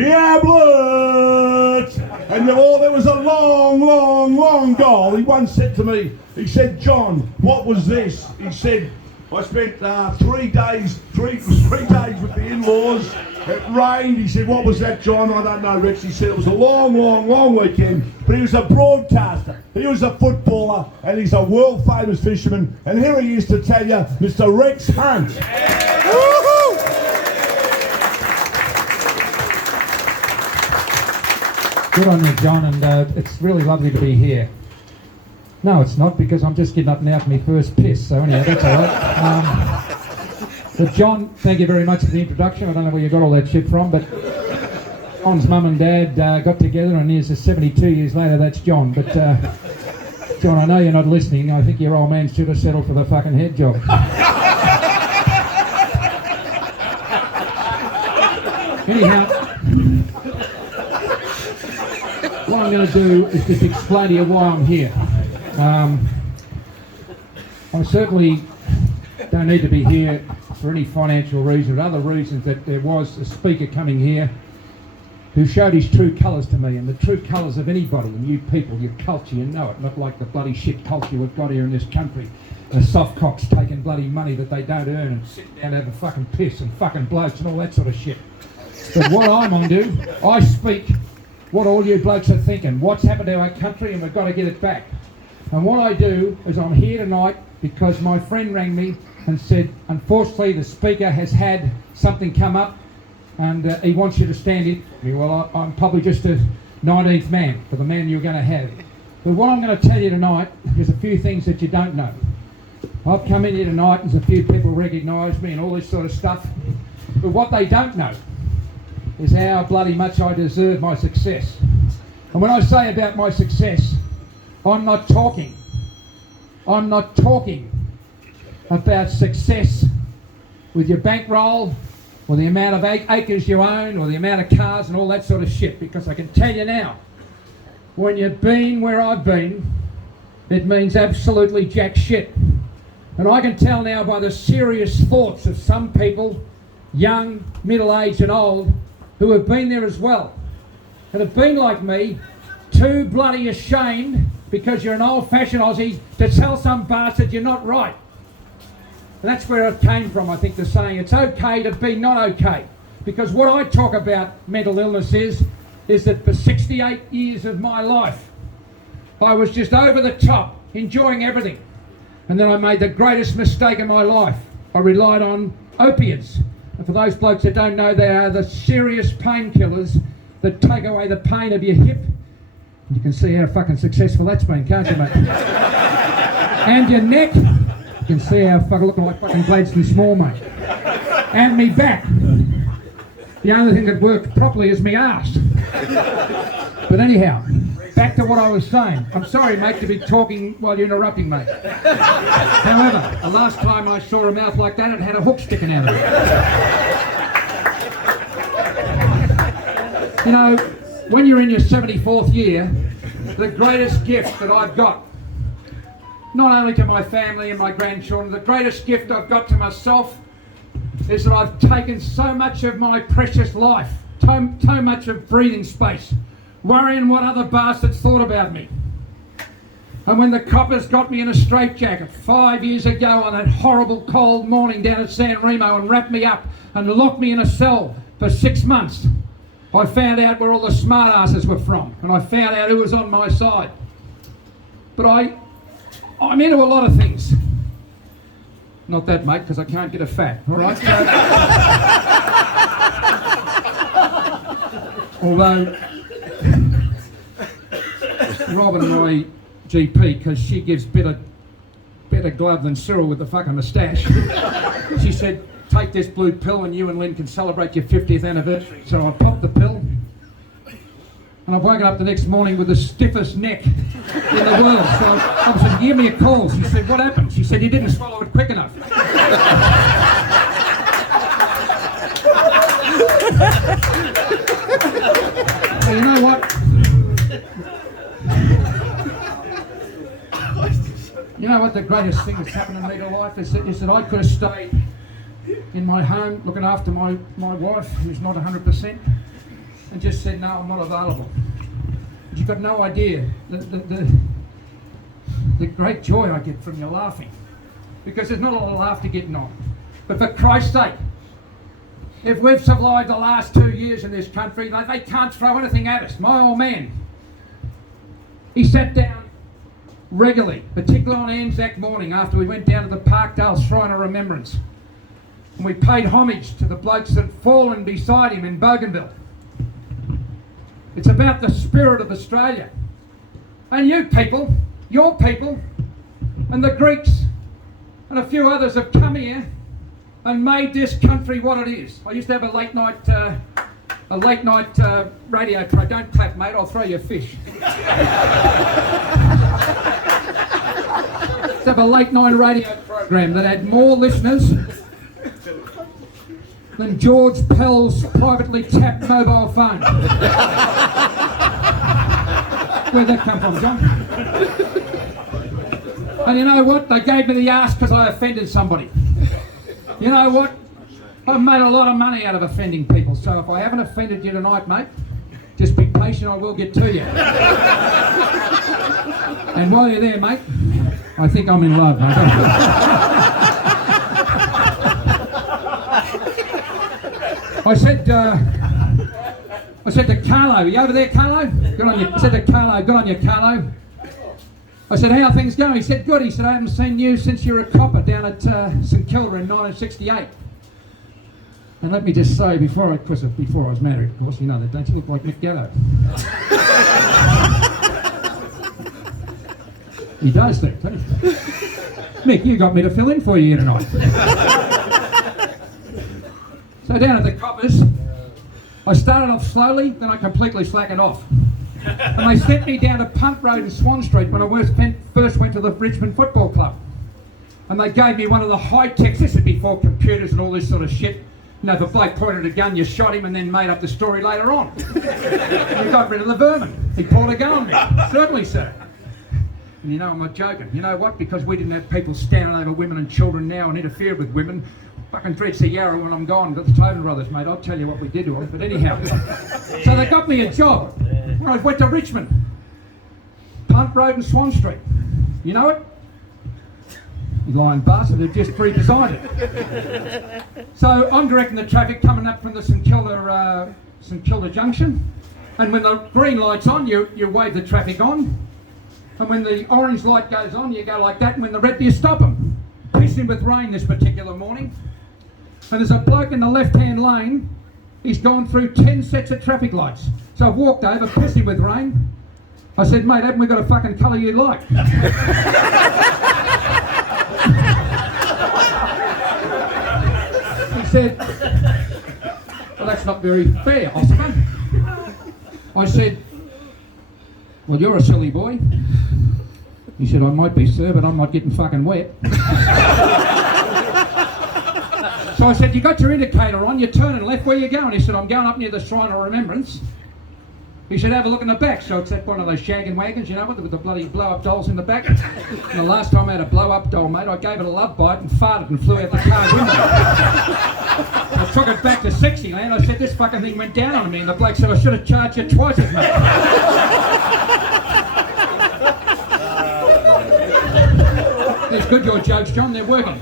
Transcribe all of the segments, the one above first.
Yeah, Blitz! And there was a long goal. He once said to me, he said, John, what was this? He said, I spent 3 days with the in-laws. It rained. He said, what was that, John? I don't know, Rex. He said it was a long weekend. But he was a broadcaster. He was a footballer. And he's a world-famous fisherman. And here he is to tell you, Mr. Rex Hunt. Yeah. Woo-hoo! Good on you, John. And it's really lovely to be here. No, it's not, because I'm just getting up now for my first piss, so anyhow, that's all right. But John, thank you very much for the introduction. I don't know where you got all that shit from, but John's mum and dad got together, and here's 72 years later, that's John. But John, I know you're not listening. I think your old man should have settled for the fucking head job. Anyhow, what I'm going to do is just explain to you why I'm here. I certainly don't need to be here for any financial reason, but other reasons that there was a speaker coming here who showed his true colours to me, and the true colours of anybody, and you people, your culture, you know it, not like the bloody shit culture we've got here in this country. The soft cocks taking bloody money that they don't earn and sitting down and having fucking piss and fucking blokes and all that sort of shit. But what I'm on to, I speak what all you blokes are thinking, what's happened to our country, and we've got to get it back. And what I do is I'm here tonight because my friend rang me and said, unfortunately the speaker has had something come up and he wants you to stand in for me. Well, I'm probably just a 19th man for the man you're going to have. But what I'm going to tell you tonight is a few things that you don't know. I've come in here tonight and there's a few people recognise me and all this sort of stuff. But what they don't know is how bloody much I deserve my success. And when I say about my success, I'm not talking about success with your bankroll or the amount of acres you own or the amount of cars and all that sort of shit, because I can tell you now, when you've been where I've been, it means absolutely jack shit. And I can tell now by the serious thoughts of some people, young, middle-aged and old, who have been there as well, and have been like me, too bloody ashamed because you're an old-fashioned Aussie to tell some bastard you're not right. And that's where it came from, I think, the saying, it's okay to be not okay. Because what I talk about mental illness is that for 68 years of my life, I was just over the top, enjoying everything. And then I made the greatest mistake of my life. I relied on opiates. And for those blokes that don't know, they are the serious painkillers that take away the pain of your hip. And you can see how fucking successful that's been, can't you, mate? And your neck. You can see how fucking looking like fucking Gladstone Small, mate. And me back. The only thing that worked properly is me arse. But anyhow, back to what I was saying. I'm sorry, mate, to be talking while you're interrupting, mate. However, the last time I saw a mouth like that, it had a hook sticking out of it. You know, when you're in your 74th year, the greatest gift that I've got, not only to my family and my grandchildren, the greatest gift I've got to myself is that I've taken so much of my precious life, so much of breathing space, worrying what other bastards thought about me. And when the coppers got me in a straitjacket 5 years ago on that horrible cold morning down at San Remo and wrapped me up and locked me in a cell for 6 months, I found out where all the smart asses were from, and I found out who was on my side. But I'm into a lot of things. Not that, mate, because I can't get a fat, all right? Although Robin and I, GP, because she gives better glove than Cyril with the fucking moustache, she said, take this blue pill and you and Lynn can celebrate your 50th anniversary. So I popped the pill, and I've woken up the next morning with the stiffest neck in the world. So I said, give me a call. She said, what happened? She said, you didn't swallow it quick enough. So you know what? You know what the greatest thing that's happened to me in life is that I could have stayed in my home looking after my wife, who's not 100%. and just said, no, I'm not available. But you've got no idea the great joy I get from your laughing. Because there's not a lot of laughter getting on. But for Christ's sake, if we've survived the last 2 years in this country, they can't throw anything at us. My old man, he sat down regularly, particularly on Anzac morning after we went down to the Parkdale Shrine of Remembrance. And we paid homage to the blokes that had fallen beside him in Bougainville. It's about the spirit of Australia. And you people, your people, and the Greeks, and a few others have come here and made this country what it is. I used to have a late night radio program. Don't clap, mate, I'll throw you a fish. Let's have a late night radio program that had more listeners than George Pell's privately tapped mobile phone. Where'd that come from, John? And you know what? They gave me the arse because I offended somebody. You know what? I've made a lot of money out of offending people, so if I haven't offended you tonight, mate, just be patient, I will get to you. And while you're there, mate, I think I'm in love, mate. I said to Carlo, are you over there, Carlo? Good on you. I said to Carlo, good on you, Carlo. I said, how are things going? He said, good. He said, I haven't seen you since you were a copper down at St Kilda in 1968. And let me just say, before I was married, of course, you know that, don't you look like Mick Gatto? He does that, doesn't he? Mick, you got me to fill in for you tonight. So down at the coppers, I started off slowly, then I completely slackened off. And they sent me down to Punt Road in Swan Street when I first went to the Richmond Football Club. And they gave me one of the high-techs, this is before computers and all this sort of shit. You know, if a bloke pointed a gun, you shot him and then made up the story later on. You got rid of the vermin. He pulled a gun on me. Certainly, sir. And you know, I'm not joking. You know what? Because we didn't have people standing over women and children now and interfere with women. Fucking dreads the Yarra when I'm gone. Got the Tobin brothers, mate. I'll tell you what we did to them. But anyhow. So they got me a job. I went to Richmond. Punt Road and Swan Street. You know it? You lying bastard, they've just redesigned it. So I'm directing the traffic coming up from the St Kilda Junction. And when the green light's on, you wave the traffic on. And when the orange light goes on, you go like that. And when the red, you stop them. Pissing with rain this particular morning. And there's a bloke in the left-hand lane. He's gone through 10 sets of traffic lights. So I've walked over, pissing with rain. I said, mate, haven't we got a fucking colour you like? He said, well, that's not very fair, Oscar. I said, well, you're a silly boy. He said, I might be, sir, but I'm not getting fucking wet. So I said, you got your indicator on, you're turning left, where you going? He said, I'm going up near the Shrine of Remembrance. He said, have a look in the back. So it's that one of those shagging wagons, you know, with the bloody blow-up dolls in the back. And the last time I had a blow-up doll, mate, I gave it a love bite and farted and flew out the car window. I took it back to 60 land. I said, this fucking thing went down on me. And the bloke said, I should have charged you twice as much. It's good your jokes, John, they're working.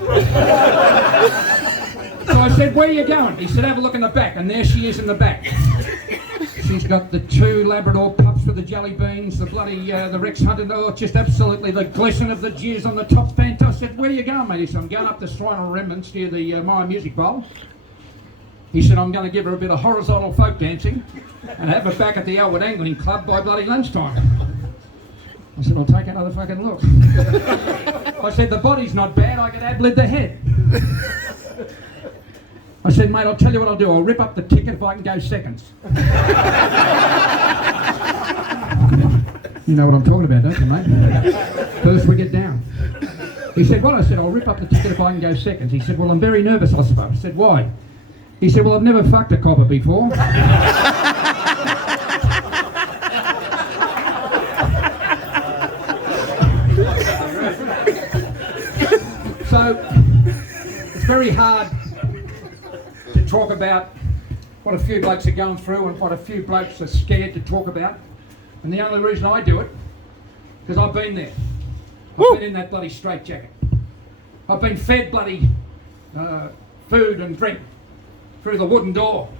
So I said, where are you going? He said, have a look in the back. And there she is in the back. She's got the 2 Labrador pups with the jelly beans, the bloody, the Rex Hunter, oh, just absolutely the glisten of the jizz on the top. Fantastic. I said, where are you going, mate? He said, I'm going up the Shrine of Remembrance near the Maya Music Bowl. He said, I'm going to give her a bit of horizontal folk dancing and have her back at the Elwood Angling Club by bloody lunchtime. I said, I'll take another fucking look. I said, the body's not bad, I could ad-lib the head. I said, mate, I'll tell you what I'll do. I'll rip up the ticket if I can go seconds. You know what I'm talking about, don't you, mate? First we get down. He said, what? I said, I'll rip up the ticket if I can go seconds. He said, well, I'm very nervous, I suppose. I said, why? He said, well, I've never fucked a copper before. So, it's very hard to talk about what a few blokes are going through and what a few blokes are scared to talk about. And the only reason I do it, because I've been there. I've been in that bloody straitjacket. I've been fed bloody food and drink through the wooden door.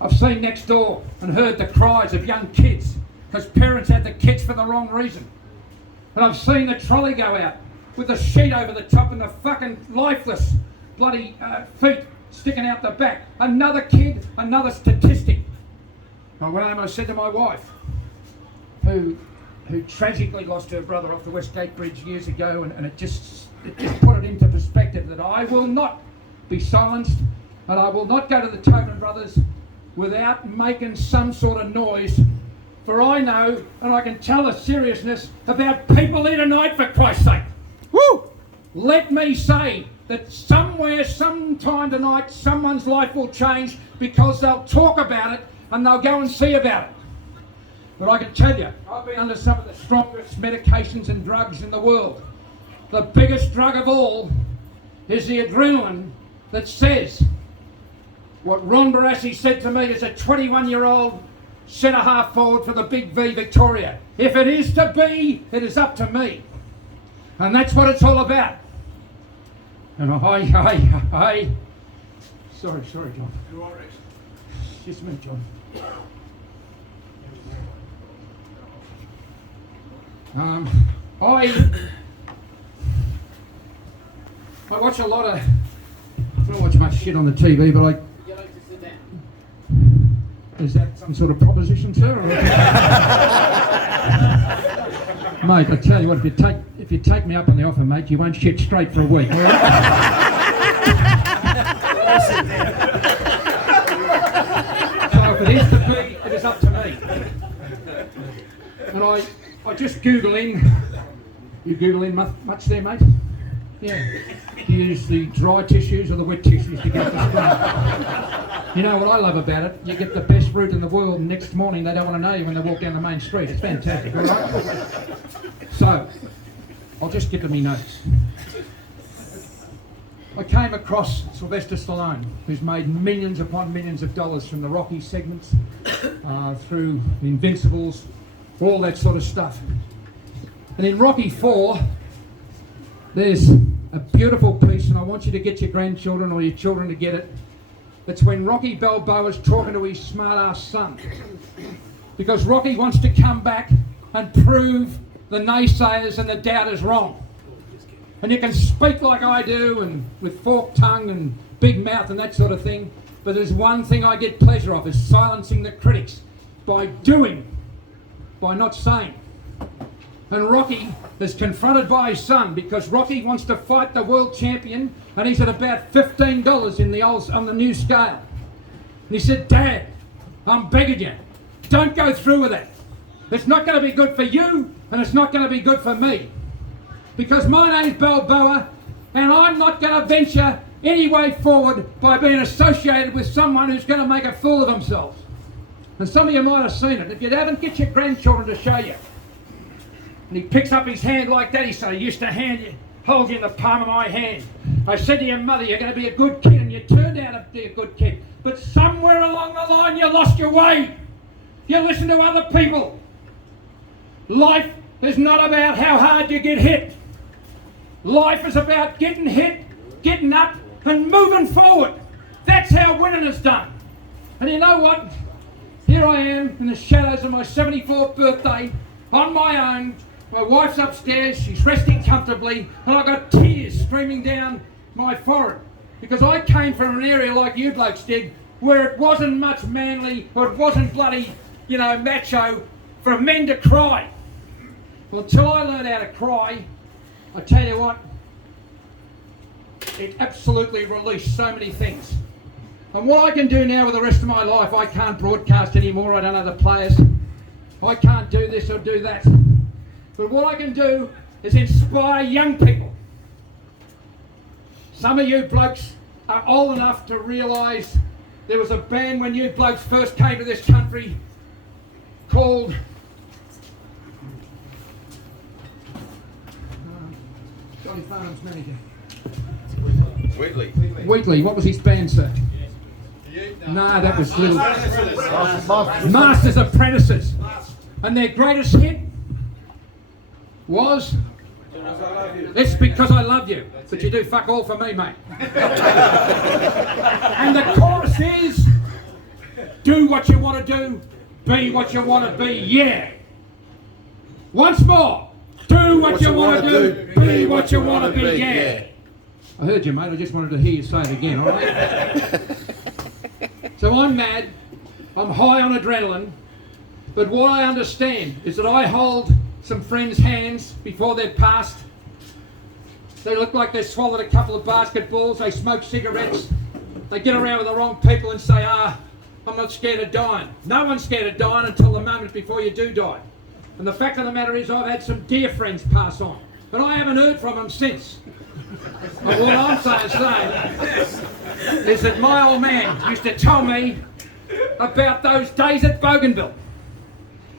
I've seen next door and heard the cries of young kids because parents had the kids for the wrong reason. And I've seen the trolley go out with the sheet over the top and the fucking lifeless bloody feet sticking out the back. Another kid, another statistic. I went home and I said to my wife, who tragically lost her brother off the Westgate Bridge years ago, and it just put it into perspective that I will not be silenced and I will not go to the Tobin brothers without making some sort of noise, for I know and I can tell the seriousness about people here tonight, for Christ's sake. Woo! Let me say that somewhere, sometime tonight, someone's life will change because they'll talk about it and they'll go and see about it. But I can tell you, I've been under some of the strongest medications and drugs in the world. The biggest drug of all is the adrenaline that says what Ron Barassi said to me as a 21-year-old centre-half forward for the Big V Victoria. If it is to be, it is up to me. And that's what it's all about. And Sorry, John. You all right, Rex? Just a minute, John. I watch a lot of... I don't watch much shit on the TV, but I... You like to sit down? Is that some sort of proposition, sir? Or... Mate, I tell you what, if you take me up on the offer, mate, you won't shit straight for a week. All right? So if it is to be, it is up to me. And I just Google in. You Google in much there, mate? Yeah. Do you use the dry tissues or the wet tissues to get the spray? You know what I love about it? You get the best route in the world, and next morning they don't want to know you when they walk down the main street. It's fantastic, all right? So, I'll just get to me notes. I came across Sylvester Stallone, who's made millions upon millions of dollars from the Rocky segments, through the Invincibles, all that sort of stuff. And in Rocky 4, there's a beautiful piece, and I want you to get your grandchildren or your children to get it. It's when Rocky Balboa's talking to his smart-ass son. Because Rocky wants to come back and prove the naysayers and the doubters wrong. And you can speak like I do, and with forked tongue and big mouth and that sort of thing, but there's one thing I get pleasure of, is silencing the critics by doing, by not saying. And Rocky is confronted by his son because Rocky wants to fight the world champion, and he's at about $15 in the on the new scale. And he said, "Dad, I'm begging you, don't go through with that. It's not going to be good for you, and it's not going to be good for me. Because my name's Balboa, and I'm not going to venture any way forward by being associated with someone who's going to make a fool of themselves." And some of you might have seen it. If you haven't, get your grandchildren to show you. And he picks up his hand like that. He said, "I used to hold you in the palm of my hand. I said to your mother, you're going to be a good kid," and you turned out to be a good kid. But somewhere along the line, you lost your way. You listen to other people. Life is not about how hard you get hit. Life is about getting hit, getting up, and moving forward. That's how winning is done. And you know what? Here I am in the shadows of my 74th birthday, on my own. My wife's upstairs, she's resting comfortably, and I've got tears streaming down my forehead. Because I came from an area like you blokes did, where it wasn't much manly, or it wasn't bloody, macho, for men to cry. Well, until I learned how to cry, I tell you what, it absolutely released so many things. And what I can do now with the rest of my life, I can't broadcast anymore, I don't know the players. I can't do this or do that. But what I can do is inspire young people. Some of you blokes are old enough to realise there was a band when you blokes first came to this country called Johnny Farnham's manager. Wheatley. Wheatley. What was his band, sir? No, that was little. Masters Apprentices. And their greatest hit was, it's because I love you, but you do fuck all for me, mate. And the chorus is, do what you want to do, be what you want to be, yeah. Once more, do what you want to do, be what you want to be, yeah. I heard you, mate, I just wanted to hear you say it again, alright? So I'm mad, I'm high on adrenaline, but what I understand is that I hold some friends' hands before they've passed. They look like they've swallowed a couple of basketballs, they smoke cigarettes, they get around with the wrong people and say, I'm not scared of dying. No one's scared of dying until the moment before you do die. And the fact of the matter is I've had some dear friends pass on, but I haven't heard from them since. And what I'm saying is that my old man used to tell me about those days at Bougainville.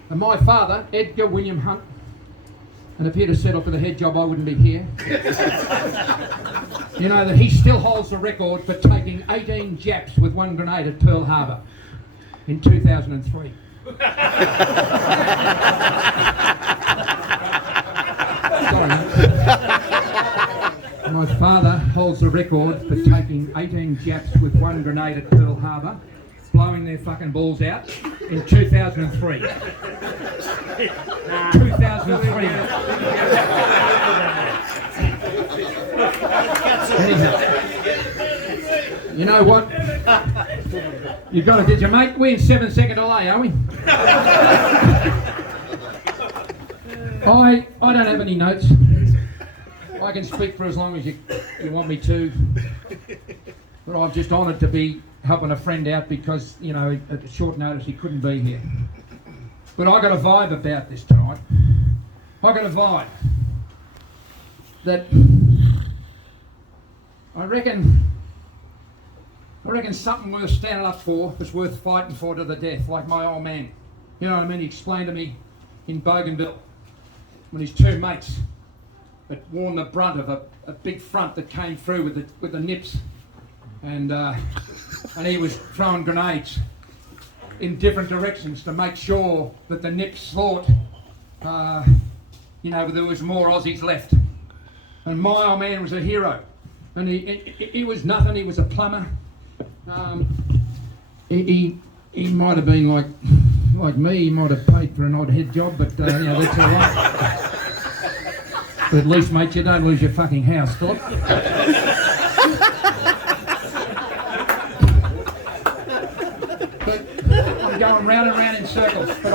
And my father, Edgar William Hunt, and if he'd have set up with a head job, I wouldn't be here. You know that he still holds the record for taking 18 Japs with one grenade at Pearl Harbor in 2003. Sorry, mate. My father holds the record for taking 18 Japs with one grenade at Pearl Harbor, blowing their fucking balls out in 2003. 2003. Anyhow, you know what? You've got to, did you mate? We're in 7-second delay, are we? I don't have any notes. I can speak for as long as you want me to. But I'm just honoured to be helping a friend out because, you know, at short notice he couldn't be here. But I got a vibe about this tonight. I got a vibe that I reckon something worth standing up for is worth fighting for to the death, like my old man. You know what I mean? He explained to me in Bougainville when his two mates had worn the brunt of a big front that came through with the nips, and he was throwing grenades in different directions to make sure that the nips thought, you know, there was more Aussies left. And my old man was a hero, and he was nothing. He was a plumber. He might have been like me. He might have paid for an odd head job, but you know, that's all right. But at least, mate, you don't lose your fucking house, Philip. But I'm going round and round in circles. But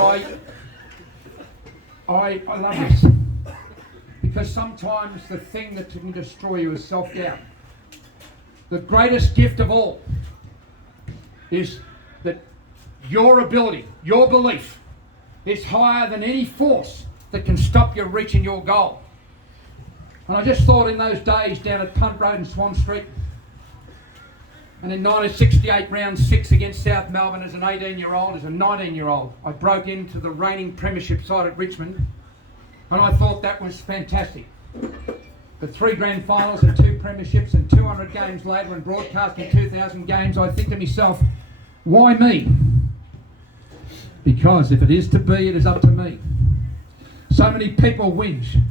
I love this because sometimes the thing that can destroy you is self-doubt. The greatest gift of all is that your ability, your belief, is higher than any force that can stop you reaching your goal. And I just thought in those days down at Punt Road and Swan Street, and in 1968, round 6 against South Melbourne as an 18-year-old, as a 19-year-old, I broke into the reigning premiership side at Richmond, and I thought that was fantastic. The 3 grand finals and 2 premierships and 200 games later and broadcasting 2,000 games, I think to myself, why me? Because if it is to be, it is up to me. So many people whinge.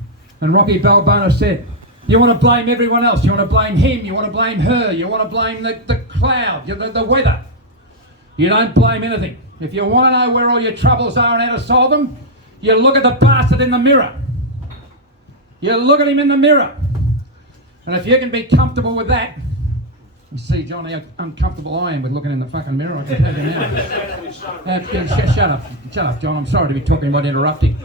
And Rocky Balboa said, you want to blame everyone else. You want to blame him. You want to blame her. You want to blame the cloud, the weather. You don't blame anything. If you want to know where all your troubles are and how to solve them, you look at the bastard in the mirror. You look at him in the mirror. And if you can be comfortable with that, you see, John, how uncomfortable I am with looking in the fucking mirror. I can tell you now. Shut up, John. I'm sorry to be talking about interrupting.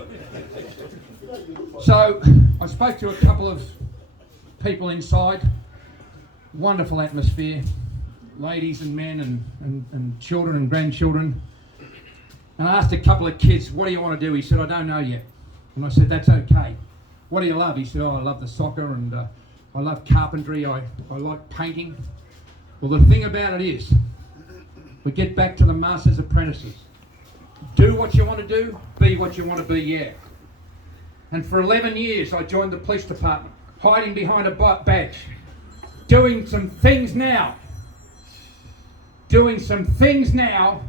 So, I spoke to a couple of people inside. Wonderful atmosphere. Ladies and men and children and grandchildren. And I asked a couple of kids, what do you want to do? He said, I don't know yet. And I said, that's okay. What do you love? He said, I love the soccer and I love carpentry. I like painting. Well, the thing about it is, we get back to the Masters Apprentices. Do what you want to do, be what you want to be, yeah. And for 11 years, I joined the police department, hiding behind a badge, doing some things now doing some things now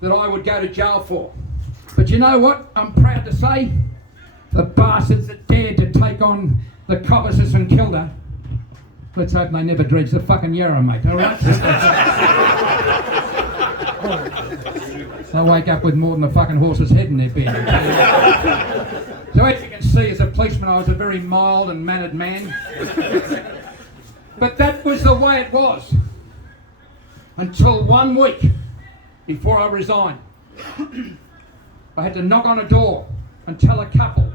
that I would go to jail for. But you know what? I'm proud to say, the bastards that dared to take on the coppers of St Kilda, let's hope they never dredge the fucking Yarra, mate, alright? They'll wake up with more than a fucking horse's head in their bed. So as you can see, as a policeman, I was a very mild and mannered man. But that was the way it was. Until 1 week before I resigned. I had to knock on a door and tell a couple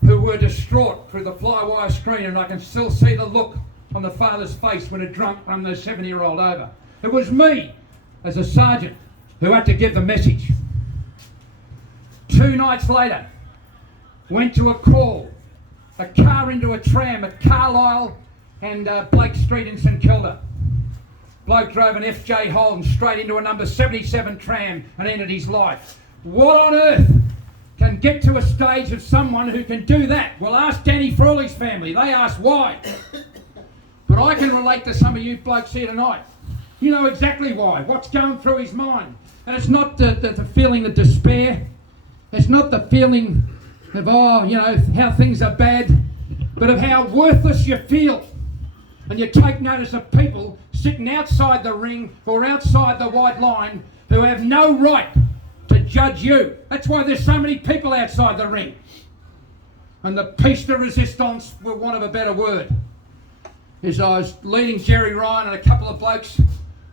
who were distraught through the fly-wire screen, and I can still see the look on the father's face when a drunk run their 70-year-old over. It was me, as a sergeant, who had to give the message. 2 nights later, went to a call, a car into a tram at Carlisle and Blake Street in St Kilda. Bloke drove an FJ Holden straight into a number 77 tram and ended his life. What on earth can get to a stage of someone who can do that? Well, ask Danny Frawley's family. They asked why. But I can relate to some of you blokes here tonight. You know exactly why. What's going through his mind. And it's not the feeling of despair. It's not the feeling of, oh, you know, how things are bad, but of how worthless you feel. And you take notice of people sitting outside the ring or outside the white line who have no right to judge you. That's why there's so many people outside the ring. And the piece de resistance, for want of a better word, is I was leading Jerry Ryan and a couple of blokes.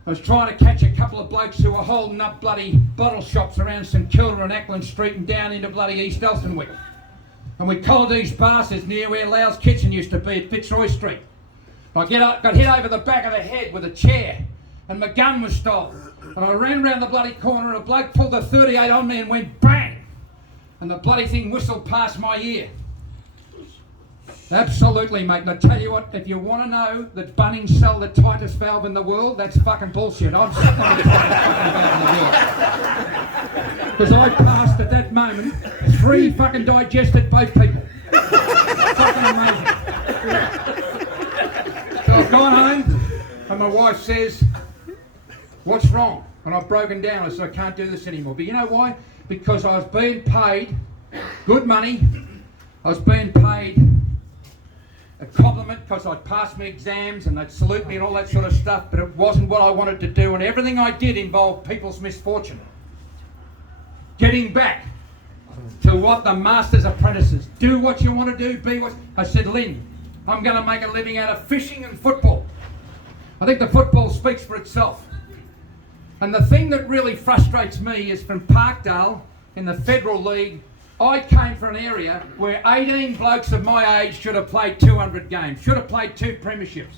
I was trying to catch a couple of blokes who were holding up bloody bottle shops around St Kilda and Ackland Street and down into bloody East Elsternwick. And we collared these bastards near where Lau's Kitchen used to be at Fitzroy Street. I got hit over the back of the head with a chair, and my gun was stolen. And I ran round the bloody corner, and a bloke pulled the 38 on me and went bang! And the bloody thing whistled past my ear. Absolutely, mate. And I tell you what, if you want to know that Bunnings sell the tightest valve in the world, that's fucking bullshit. I'm selling the tightest fucking valve in the world. Because I passed at that moment 3 fucking digested boat people. Fucking amazing. So I've gone home, and my wife says, what's wrong? And I've broken down. I said, I can't do this anymore. But you know why? Because I was being paid good money. I was being paid a compliment because I'd passed my exams and they'd salute me and all that sort of stuff, but it wasn't what I wanted to do, and everything I did involved people's misfortune. Getting back to what the master's apprentices, do what you want to do, be what... I said, Lynn, I'm going to make a living out of fishing and football. I think the football speaks for itself. And the thing that really frustrates me is from Parkdale in the Federal League, I came from an area where 18 blokes of my age should have played 200 games, should have played 2 premierships.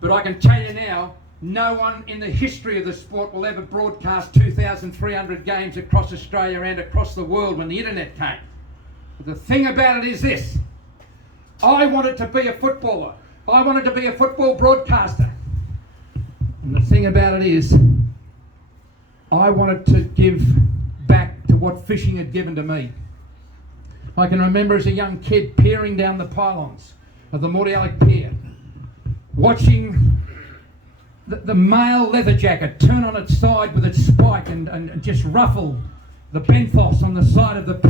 But I can tell you now, no one in the history of the sport will ever broadcast 2,300 games across Australia and across the world when the internet came. But the thing about it is this. I wanted to be a footballer. I wanted to be a football broadcaster. And the thing about it is, I wanted to give back to what fishing had given to me. I can remember as a young kid peering down the pylons of the Mordialloc Pier, watching the male leather jacket turn on its side with its spike and just ruffle the benthos on the side of the pier.